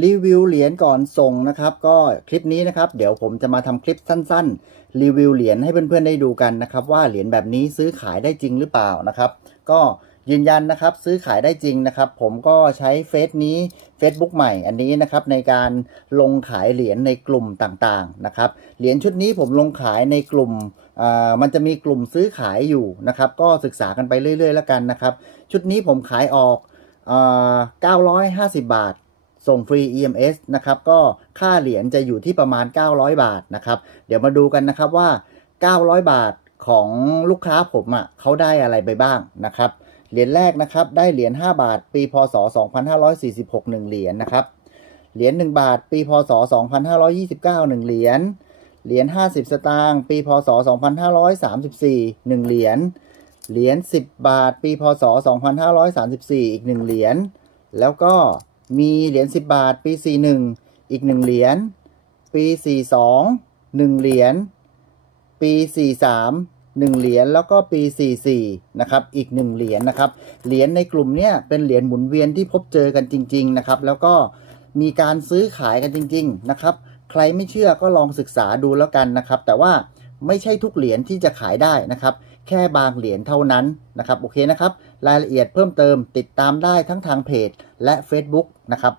รีวิวเหรียญก่อนส่งนะครับ ก็คลิปนี้นะครับ เดี๋ยวผมจะมาทำคลิปสั้น ๆ รีวิวเหรียญให้เพื่อนๆได้ดูกันนะครับ ว่าเหรียญแบบนี้ซื้อขายได้จริงหรือเปล่านะครับ ก็ยืนยันนะครับซื้อขายได้จริงนะครับ ผมก็ใช้เฟซนี้ Facebook ใหม่อันนี้นะครับในการลงขายเหรียญในกลุ่มต่างๆนะครับเหรียญชุดนี้ผมลงขายในกลุ่มมันจะมีกลุ่มซื้อขายอยู่นะครับ ก็ศึกษากันไปเรื่อยๆ แล้วกันนะครับ ชุดนี้ผมขายออกอ่า950 บาท ส่งฟรี EMS นะครับก็ค่าเหรียญจะอยู่ที่ประมาณ 900 บาทนะครับ เดี๋ยวมาดูกันนะครับว่า 900 บาทของลูกค้าผมอะเขาได้อะไรไปบ้างนะครับ เหรียญแรกนะครับได้เหรียญ5บาท ปีพศ 2546 1 เหรียญนะครับ เหรียญ1บาท ปีพศ 2529 1 เหรียญ เหรียญ50 สตางค์ปีพศ 2534 1 เหรียญ เหรียญ10 บาท ปีพศ 2534 อีก 1 เหรียญแล้วก็ มีเหรียญ 10 บาท ปี 41 อีก 1 เหรียญ ปี 42 1 เหรียญ ปี 43 1 เหรียญ แล้วก็ปี 44 นะครับ อีก 1 เหรียญนะครับ เหรียญในกลุ่มเนี้ยเป็นเหรียญหมุนเวียนที่พบเจอกันจริง ๆ นะครับ แล้วก็มีการซื้อขายกันจริง ๆ นะครับ ใครไม่เชื่อก็ลองศึกษาดูแล้วกันนะครับ แต่ว่า ไม่ใช่ทุกเหรียญที่จะขายได้นะครับ แค่บางเหรียญเท่านั้นนะครับ โอเคนะครับ รายละเอียดเพิ่มเติมติดตามได้ทั้งทางเพจและ Facebook นะครับ